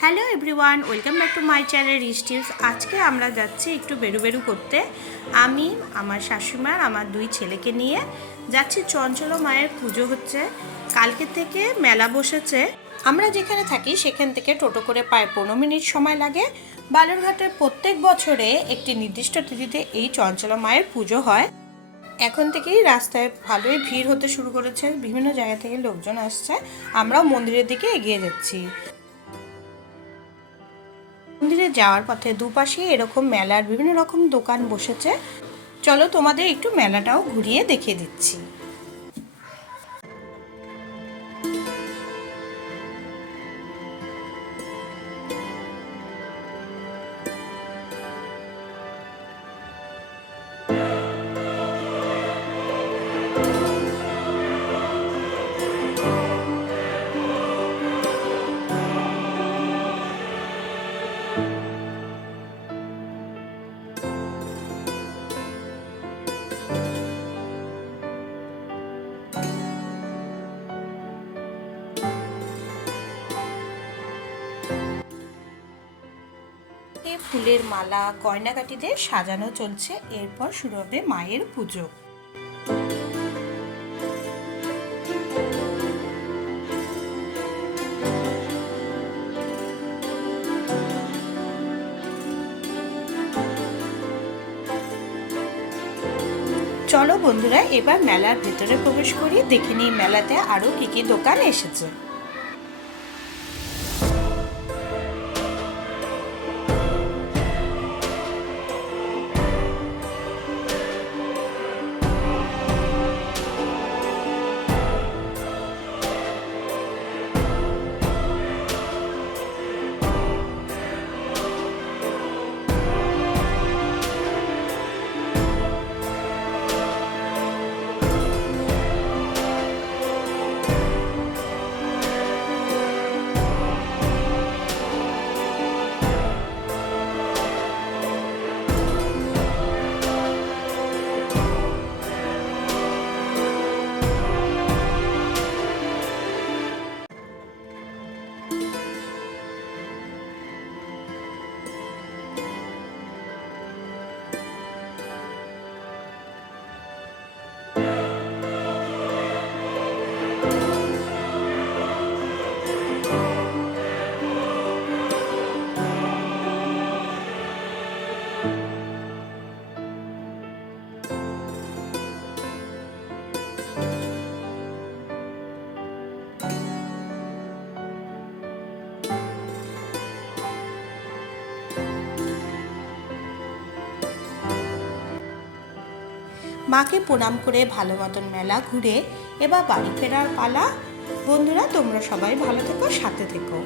Hello everyone, welcome back to my channel রিস্টিভস আজকে আমরা যাচ্ছি একটু বেরু বেরু করতে। আমি, আমার শাশুড়ি আর আমার দুই ছেলেকে নিয়ে যাচ্ছি চঞ্চল মায়ের পুজো হচ্ছে। কালকে থেকে মেলা বসেছে। আমরা যেখানে থাকি সেখান থেকে টোটো করে প্রায় পনেরো মিনিট সময় লাগে। বালুরঘাটের প্রত্যেক বছরে একটি নির্দিষ্ট তিথিতে এই চঞ্চল মায়ের পুজো হয়। এখন থেকেই রাস্তায় ভালোই ভিড় হতে শুরু করেছে। বিভিন্ন জায়গা থেকে লোকজন আসছে। আমরাও মন্দিরের দিকে এগিয়ে যাচ্ছি। মন্দিরে যাওয়ার পথে দুপাশে এরকম মেলার বিভিন্ন রকম দোকান বসেছে। চলো তোমাদের একটু মেলাটাও ঘুরিয়ে দেখিয়ে দিচ্ছি। এ ফুলের মালা, গয়নাগাটিতে সাজানো চলছে। এরপর শুরু হবে মায়ের পুজো। চলো বন্ধুরা, এবার মেলার ভেতরে প্রবেশ করি। দেখে নিই মেলাতে আরও কী কী দোকান এসেছে। মাকে প্রণাম করে ভালো মতন মেলা ঘুরে এবার বাড়ি ফেরার পালা। বন্ধুরা, তোমরা সবাই ভালো থেকো, সাথে থেকো।